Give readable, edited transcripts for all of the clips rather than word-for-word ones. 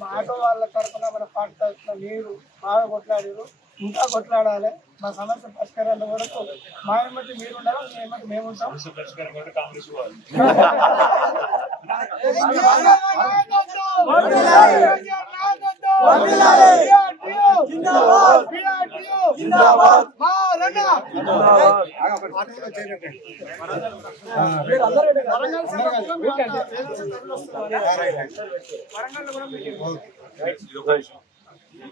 మా ఆటో వాళ్ళ తరఫున మన పార్టీ తరఫున మీరు బాగా కొట్లాడారు, ఇంకా కొట్లాడాలి. మా సమస్య పరిష్కారాల వరకు మా ఏమంటే మీరు ఉండాలి, మీ ఏమంటే మేము ఉంటాం.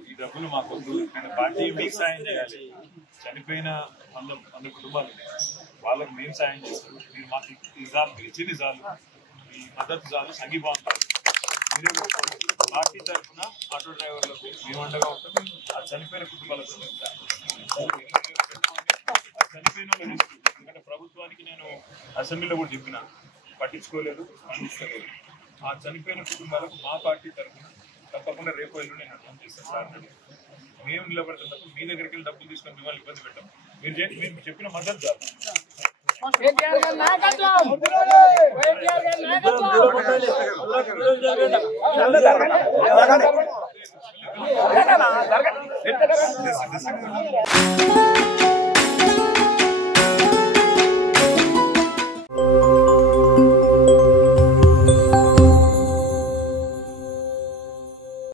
ఈ డబ్బులు మాకొద్దు, పార్టీ మీకు సాయం చేయాలి. చనిపోయిన 100 కుటుంబాలు వాళ్ళకి మేము సాయం చేస్తాం. మీరు మాకు ఇచ్చింది చాలు, మీ మద్దతు చాలు, సంఘీభావం చాలు. మీరు పార్టీ తరఫున ఆటో డ్రైవర్లకు మేము అండగా ఉంటాం. ఆ చనిపోయిన కుటుంబాలకు చనిపోయిన వాళ్ళు ఎందుకంటే ప్రభుత్వానికి నేను అసెంబ్లీలో కూడా చెప్పిన, పట్టించుకోలేదు, స్పందించలేదు. ఆ చనిపోయిన కుటుంబాలకు మా పార్టీ తరఫున తప్పకుండా రేపు ఎల్లుండి నేను అర్థం చేస్తాను సార్. మేము నిలబడుతున్నప్పుడు మీ దగ్గరికి వెళ్ళి డబ్బులు తీసుకొని మిమ్మల్ని ఇబ్బంది పెట్టాం. మీరు చెప్పిన మద్దతు చాలు.